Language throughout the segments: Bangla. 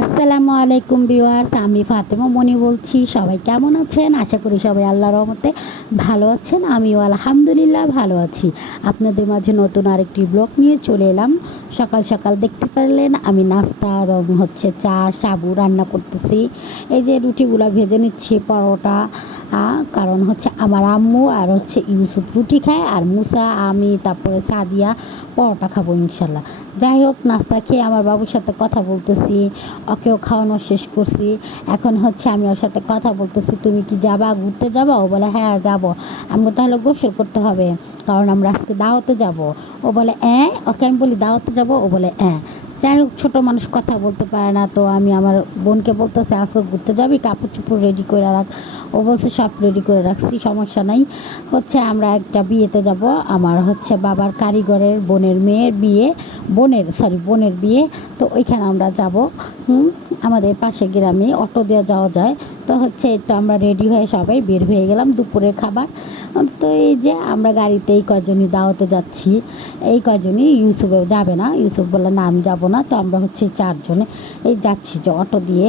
আসসালামু আলাইকুম ভিউয়ার্স, আমি ফাতেমা মনি বলছি। সবাই কেমন আছেন? আশা করি সবাই আল্লাহর রহমতে ভালো আছেন। আমিও আলহামদুলিল্লাহ ভালো আছি। আপনাদের মাঝে নতুন আরেকটি ব্লগ নিয়ে চলে এলাম। সকাল সকাল দেখতে পারলেন আমি নাস্তা এবং চা সাবু রান্না করতেছি। এই যে রুটিগুলো ভেজে নিচ্ছি, পরোটা। কারণ আমার আম্মু আর ইউসুফ রুটি খায়, আর মুসা, আমি, তারপরে সাদিয়া পরোটা খাবো ইনশাল্লাহ। যাই হোক, নাস্তা খেয়ে আমার বাবুর সাথে কথা বলতেছি, ওকেও খাওয়ানো শেষ করছি। এখন আমি ওর সাথে কথা বলতেছি, তুমি কি যাবা, ঘুরতে যাবা? ও বলে হ্যাঁ যাবো। আমি তাহলে গোসল করতে হবে, কারণ আমরা আজকে দাওয়াতে যাব। ও বলে ওকে আমি বলি দাওয়াতে যাব, ও বলে যাই হোক, ছোটো মানুষ কথা বলতে পারে না, তো আমি আমার বোনকে বলতেছি আজকে ঘুরতে যাবি, কাপড় চোপড় রেডি করে রাখ। ও বলছে সব রেডি করে রাখছি, সমস্যা নাই। আমরা একটা বিয়েতে যাব, আমার বাবার কারিগরের বোনের মেয়ের বিয়ে, বোনের বিয়ে। তো ওইখানে আমরা যাব। আমাদের পাশে গ্রামে অটো দিয়ে যাওয়া যায়। তো তো আমরা রেডি হয়ে সবাই বের হয়ে গেলাম দুপুরের খাবার। তো এই যে আমরা গাড়িতে এই কজনই দাওয়াতে যাচ্ছি, এই কজনই। ইউসুফ যাবে না, ইউসুফ বললো না আমি যাবো না। তো আমরা চারজনে এই যাচ্ছি যে অটো দিয়ে।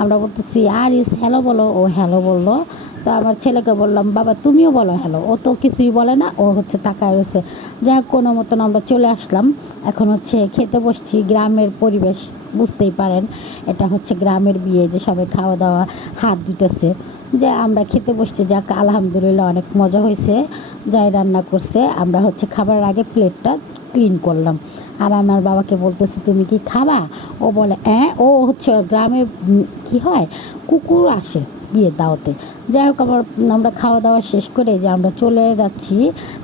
আমরা বলতেছি আর হ্যালো বলো, ও হ্যালো বললো। তো আমার ছেলেকে বললাম বাবা তুমিও বলো হ্যালো, ও তো কিছুই বলে না, ও তাকায় রয়েছে। যাই হোক, কোনো মতন আমরা চলে আসলাম। এখন খেতে বসছি। গ্রামের পরিবেশ বুঝতেই পারেন, এটা গ্রামের বিয়ে, যে সবাই খাওয়া দাওয়া হাত ধুতেছে। যে আমরা খেতে বসছি, যাক আলহামদুলিল্লাহ অনেক মজা হয়েছে। যাই রান্না করছে, আমরা খাবারের আগে প্লেটটা ক্লিন করলাম। আর আমার বাবাকে বলতেছি তুমি কি খাবা? ও বলে ও গ্রামে কি হয়, কুকুর আসে বিয়ের দাওয়াতে। যাই হোক, আমরা খাওয়া দাওয়া শেষ করে যে আমরা চলে যাচ্ছি।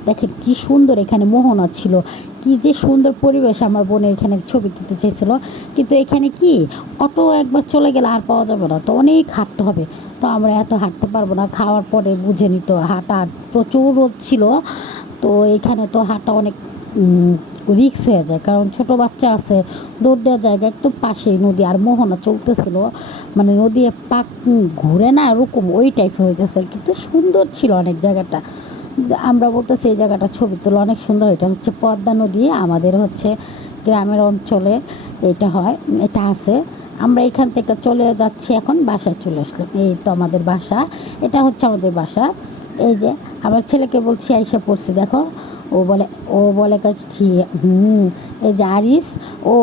দেখেন কি সুন্দর এখানে মোহনা ছিল, কি যে সুন্দর পরিবেশ। আমার বোনের এখানে ছবি তুলতে চেয়েছিল, কিন্তু এখানে কি অটো একবার চলে গেলে আর পাওয়া যাবে না, তো অনেক হাঁটতে হবে। তো আমরা এত হাঁটতে পারবো না। খাওয়ার পরে বুঝে নিত হাঁটা, প্রচুর রোদ ছিল। তো এখানে তো হাঁটা অনেক রিক্স হয়ে যায়, কারণ ছোট বাচ্চা আছে, দৌড় দেওয়ার জায়গা একদম পাশেই নদী, আর মোহনা চলতেছিল। মানে নদী পাক ঘুরে না, এরকম ওই টাইপের হইতেছে, কিন্তু সুন্দর ছিল অনেক জায়গাটা। আমরা বলতেছি এই জায়গাটা ছবি তোলা অনেক সুন্দর। এটা পদ্মা নদী, আমাদের গ্রামের অঞ্চলে এটা হয়, এটা আছে। আমরা এখান থেকে চলে যাচ্ছি, এখন বাসায় চলে আসলাম। এই তো আমাদের বাসা, এটা আমাদের বাসা। এই যে আমার ছেলেকে বলছি আইসা পড়ছি দেখো। ও বলে কি এই যে আরিস, ও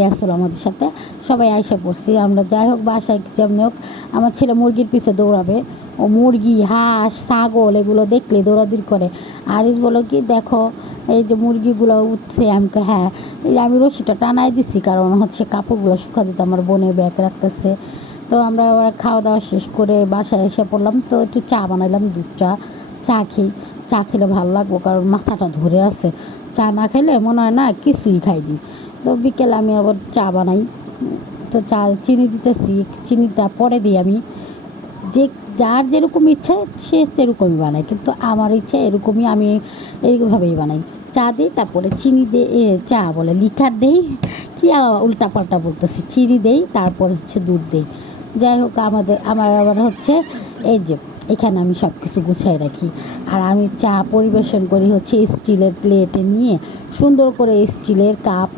গেছিলো আমাদের সাথে, সবাই আইসা পড়ছি আমরা। যাই হোক, বাসায় যেমন হোক, আমার ছেলে মুরগির পিছে দৌড়াবে। ও মুরগি, হাঁস, ছাগল এগুলো দেখলে দৌড়াদৌড়ি করে। আরিস বলো কি দেখো এই যে মুরগিগুলো উঠছে। আমি হ্যাঁ, এই আমি রশিটা টানাই দিছি, কারণ কাপড়গুলো শুকা দিতে আমার বোনে ব্যাগ রাখতেছে। তো আমরা আবার খাওয়া দাওয়া শেষ করে বাসায় এসে পড়লাম। তো একটু চা বানাইলাম, দুধ চা খেয়ে। চা খেলে ভালো লাগবো, কারণ মাথাটা ধরে আছে। চা না খেলে মনে হয় না কিছুই খাইনি। তো বিকেলে আমি আবার চা বানাই। তো চা চিনি দিতেছি, চিনিটা পরে দিই আমি। যে যার যেরকম ইচ্ছা সে সেরকমই বানায়, কিন্তু আমার ইচ্ছা এরকমই, আমি এইভাবেই বানাই। চা দিই, তারপরে চিনি দিই, চা বলে লিকার দেই, কি উল্টা পাল্টা বলতেছি, চিনি দেই, তারপর দুধ দেই। যাই হোক, আমার আবার এই যে এখানে আমি সব কিছু গুছাই রাখি। আর আমি চা পরিবেশন করি স্টিলের প্লেটে নিয়ে, সুন্দর করে স্টিলের কাপ,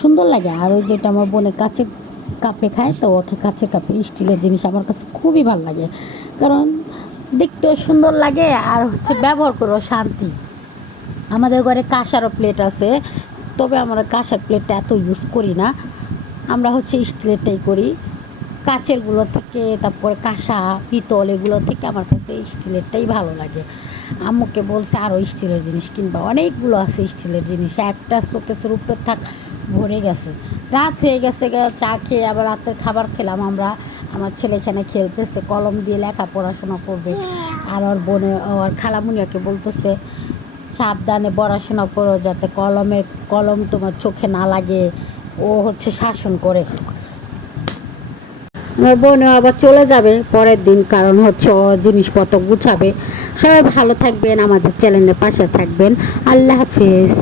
সুন্দর লাগে। আর ওই যেটা আমার বোনের কাছে কাপে খায়, তো ওকে কাছে কাপে স্টিলের জিনিস আমার কাছে খুবই ভালো লাগে, কারণ দেখতেও সুন্দর লাগে, আর ব্যবহার করেও শান্তি। আমাদের ঘরে কাঁসারও প্লেট আছে, তবে আমরা কাঁসার প্লেটটা এত ইউজ করি না। আমরা স্টিলেরটাই করি। কাচেরগুলো থেকে, তারপরে কাঁসা, পিতল এগুলো থেকে আমার কাছে স্টিলেরটাই ভালো লাগে। আম্মুকে বলছে আরও স্টিলের জিনিস কিনবা, অনেকগুলো আছে স্টিলের জিনিস, একটা শোকেসের উপরে ভরে গেছে। রাত হয়ে গেছে, চা খেয়ে আবার রাতের খাবার খেলাম আমরা। আমার ছেলে এখানে খেলতেছে, কলম দিয়ে লেখা পড়াশোনা করবে। আর ওর বোনে, ওর খালামুনিয়াকে বলতেছে সাবধানে পড়াশোনা করো, যাতে কলম তোমার চোখে না লাগে। ও শাসন করে। আমার বোনও আবার চলে যাবে পরের দিন, কারণ ও জিনিসপত্র গুছাবে। সবাই ভালো থাকবেন, আমাদের চ্যানেলের পাশে থাকবেন। আল্লাহ হাফেজ।